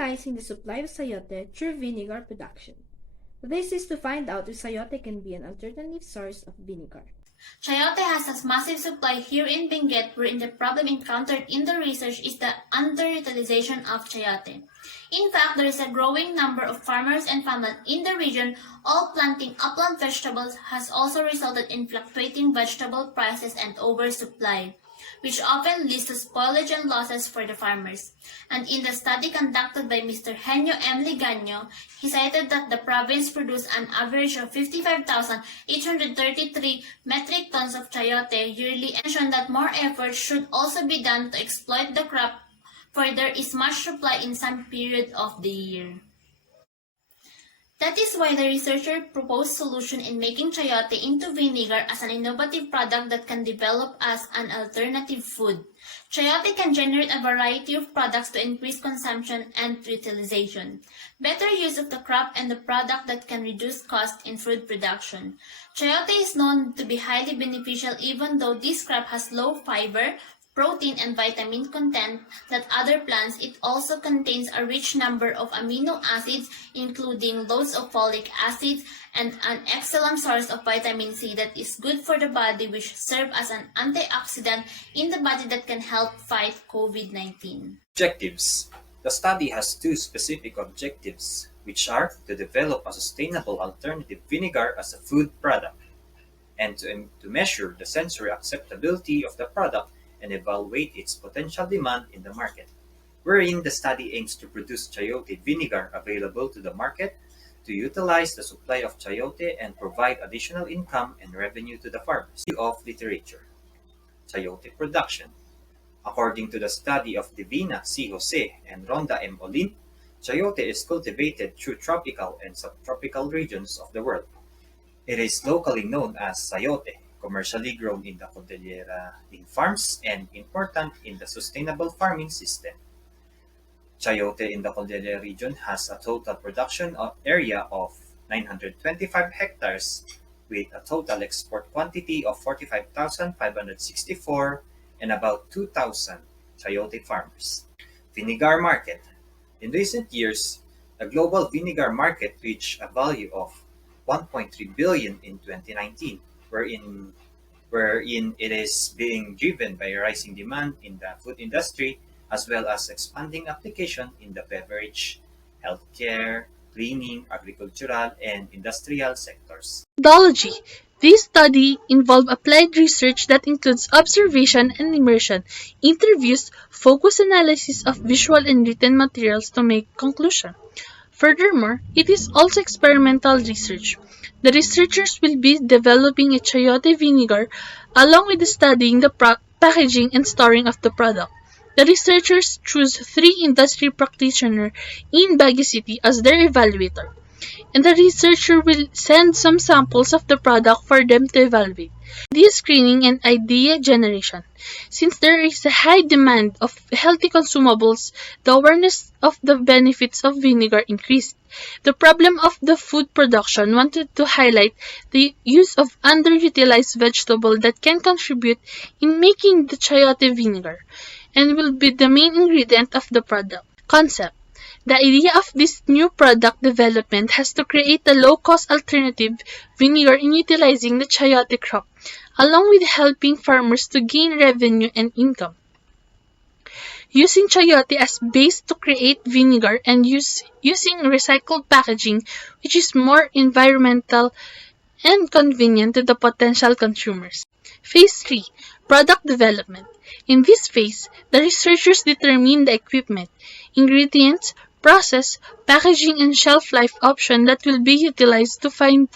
utilizing the supply of Chayote through vinegar production. This is to find out if Chayote can be an alternative source of vinegar. Chayote has a massive supply here in Benguet, wherein the problem encountered in the research is the underutilization of chayote. In fact, there is a growing number of farmers and families in the region all planting upland vegetables has also resulted in fluctuating vegetable prices and oversupply, which often leads to spoilage and losses for the farmers. And in the study conducted by Mr. Henyo M. Ligaño, he cited that the province produced an average of 55,833 metric tons of chayote yearly and mentioned that more effort should also be done to exploit the crop, for there is much supply in some period of the year. That is why the researcher proposed solution in making chayote into vinegar as an innovative product that can develop as an alternative food. Chayote can generate a variety of products to increase consumption and utilization, better use of the crop, and the product that can reduce cost in food production. Chayote is known to be highly beneficial even though this crop has low fiber, protein, and vitamin content than other plants. It also contains a rich number of amino acids, including loads of folic acid, and an excellent source of vitamin C that is good for the body, which serves as an antioxidant in the body that can help fight COVID-19. Objectives. The study has two specific objectives, which are to develop a sustainable alternative vinegar as a food product, and to measure the sensory acceptability of the product and evaluate its potential demand in the market, wherein the study aims to produce chayote vinegar available to the market, to utilize the supply of chayote and provide additional income and revenue to the farmers. Of literature. Chayote production. According to the study of Divina C. Jose and Rhonda M. Olin, chayote is cultivated through tropical and subtropical regions of the world. It is locally known as chayote, commercially grown in the Cordillera in farms, and important in the sustainable farming system. Chayote in the Cordillera region has a total production area of 925 hectares with a total export quantity of 45,564 and about 2,000 chayote farmers. Vinegar market. In recent years, the global vinegar market reached a value of 1.3 billion in 2019, wherein it is being driven by rising demand in the food industry as well as expanding application in the beverage, healthcare, cleaning, agricultural, and industrial sectors. Methodology. This study involved applied research that includes observation and immersion, interviews, focus analysis of visual and written materials to make conclusion. Furthermore, it is also experimental research. The researchers will be developing a chayote vinegar along with studying the packaging and storing of the product. The researchers choose 3 industry practitioners in Baguio City as their evaluator, and the researcher will send some samples of the product for them to evaluate. Idea screening and idea generation. Since there is a high demand of healthy consumables, the awareness of the benefits of vinegar increased. The problem of the food production wanted to highlight the use of underutilized vegetable that can contribute in making the chayote vinegar and will be the main ingredient of the product. Concept. The idea of this new product development has to create a low-cost alternative vinegar in utilizing the chayote crop, along with helping farmers to gain revenue and income. Using chayote as base to create vinegar and using recycled packaging, which is more environmental and convenient to the potential consumers. Phase 3. Product development. In this phase, the researchers determine the equipment, ingredients, process, packaging, and shelf life option that will be utilized to find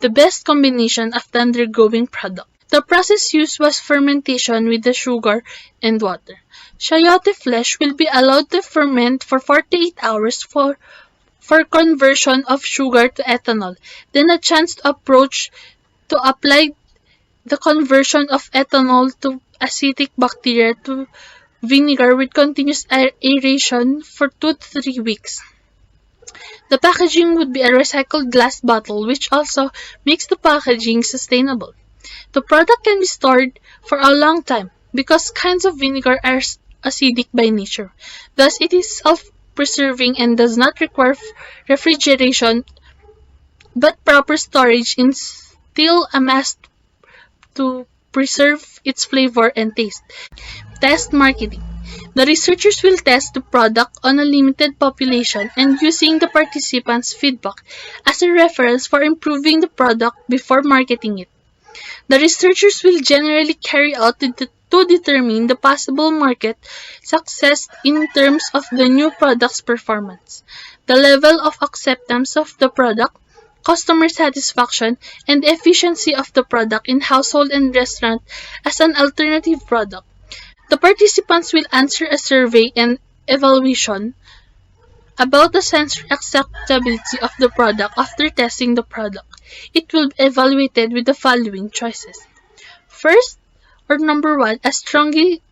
the best combination of the undergoing product. The process used was fermentation with the sugar and water. Chayote flesh will be allowed to ferment for 48 hours for conversion of sugar to ethanol, then a chance to apply the conversion of ethanol to acetic bacteria to vinegar with continuous aeration for 2 to 3 weeks. The packaging would be a recycled glass bottle, which also makes the packaging sustainable. The product can be stored for a long time because kinds of vinegar are acidic by nature. Thus, it is preserving and does not require refrigeration but proper storage in still a must to preserve its flavor and taste. Test marketing. The researchers will test the product on a limited population and using the participants' feedback as a reference for improving the product before marketing it. The researchers will generally carry out to determine the possible market success in terms of the new product's performance, the level of acceptance of the product, customer satisfaction, and the efficiency of the product in household and restaurant as an alternative product. The participants will answer a survey and evaluation about the sensory acceptability of the product after testing the product. It will be evaluated with the following choices. First, or number one, a strongly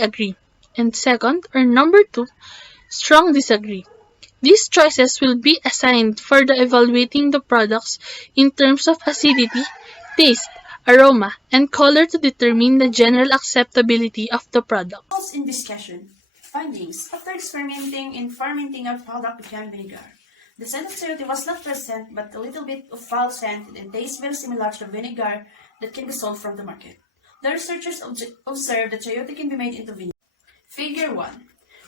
agree. And second, or number two, strong disagree. These choices will be assigned for the evaluating the products in terms of acidity, taste, aroma, and color to determine the general acceptability of the product. Results in discussion. Findings. After experimenting in fermenting a product became vinegar. The scent of chayote was not present, but a little bit of foul scent and tastes very similar to vinegar that can be sold from the market. The researchers observed that chayote can be made into vinegar. Figure 1.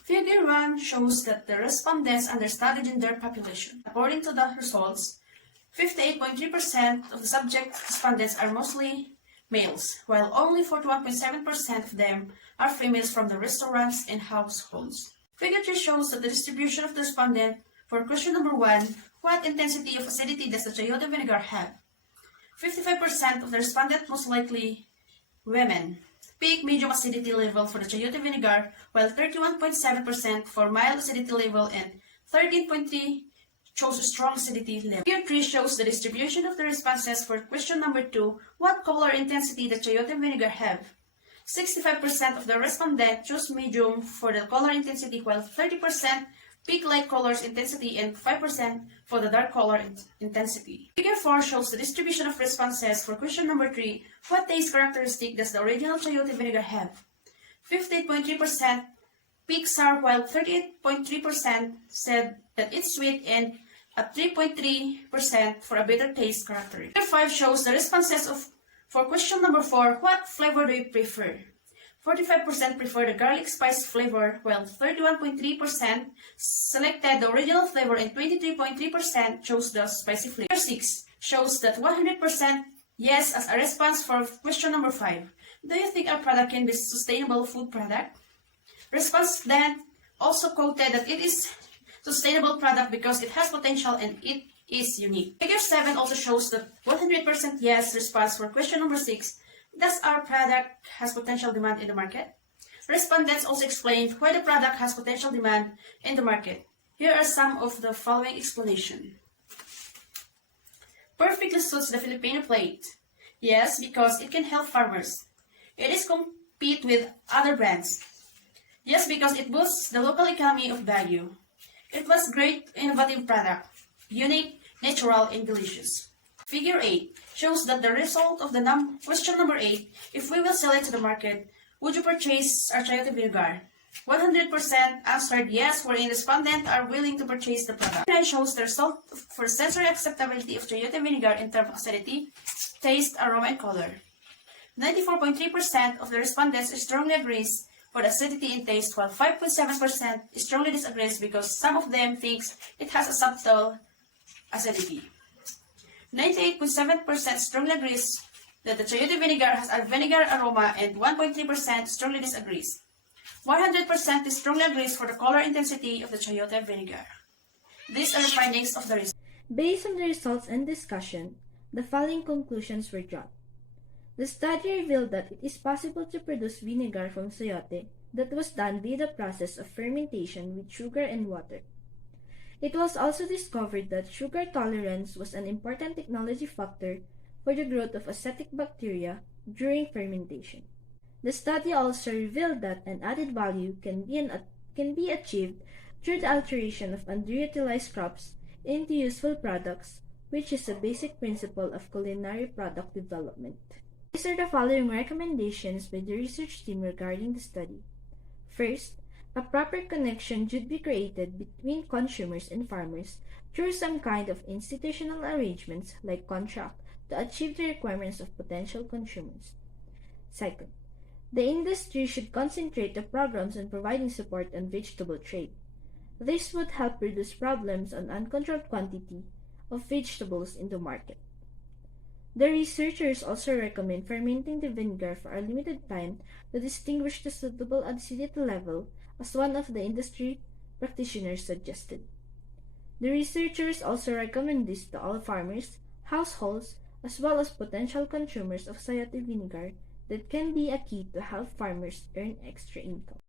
Figure 1 shows that the respondents understudied in their population. According to the results, 58.3% of the subject respondents are mostly males, while only 41.7% of them are females from the restaurants and households. Figure 3 shows that the distribution of the respondent for question number 1, what intensity of acidity does the chayote vinegar have? 55% of the respondents most likely women. Peak medium acidity level for the chayote vinegar, while 31.7% for mild acidity level and 13.3% chose strong acidity level. Figure 3 shows the distribution of the responses for question number 2, what color intensity does chayote vinegar have? 65% of the respondents chose medium for the color intensity, while 30% peak light colors intensity and 5% for the dark color intensity. Figure 4 shows the distribution of responses for question number 3, what taste characteristic does the original chayote vinegar have? 58.3% peak sour, while 38.3% said that it's sweet, and at 3.3% for a bitter taste characteristic. Figure 5 shows the responses for question number 4, what flavor do you prefer? 45% prefer the garlic spice flavor, while 31.3% selected the original flavor and 23.3% chose the spicy flavor. Figure 6 shows that 100% yes as a response for question number 5. Do you think our product can be a sustainable food product? Respondent also quoted that it is sustainable product because it has potential and it is unique. Figure 7 also shows that 100% yes response for question number 6. Does our product has potential demand in the market? Respondents also explained why the product has potential demand in the market. Here are some of the following explanation. Perfectly suits the Filipino plate. Yes, because it can help farmers. It is compete with other brands. Yes, because it boosts the local economy of value. It was great innovative product, unique, natural, and delicious. Figure 8 shows that the result of the question number 8, if we will sell it to the market, would you purchase our chayote vinegar? 100% answered yes, wherein respondents are willing to purchase the product. 9 shows the result for sensory acceptability of chayote vinegar in terms of acidity, taste, aroma, and color. 94.3% of the respondents strongly agrees for the acidity and taste, while 5.7% strongly disagrees because some of them thinks it has a subtle acidity. 98.7% strongly agrees that the chayote vinegar has a vinegar aroma, and 1.3% strongly disagrees. 100% strongly agrees for the color intensity of the chayote vinegar. These are the findings of the research. Based on the results and discussion, the following conclusions were drawn. The study revealed that it is possible to produce vinegar from chayote that was done via the process of fermentation with sugar and water. It was also discovered that sugar tolerance was an important technology factor for the growth of acetic bacteria during fermentation. The study also revealed that an added value can be achieved through the alteration of underutilized crops into useful products, which is a basic principle of culinary product development. These are the following recommendations by the research team regarding the study. First, A proper connection should be created between consumers and farmers through some kind of institutional arrangements like contract to achieve the requirements of potential consumers. Second, the industry should concentrate the programs on providing support on vegetable trade. This would help reduce problems on uncontrolled quantity of vegetables in the market. The researchers also recommend fermenting the vinegar for a limited time to distinguish the suitable acidity level, as one of the industry practitioners suggested. The researchers also recommend this to all farmers, households, as well as potential consumers of Chayote vinegar that can be a key to help farmers earn extra income.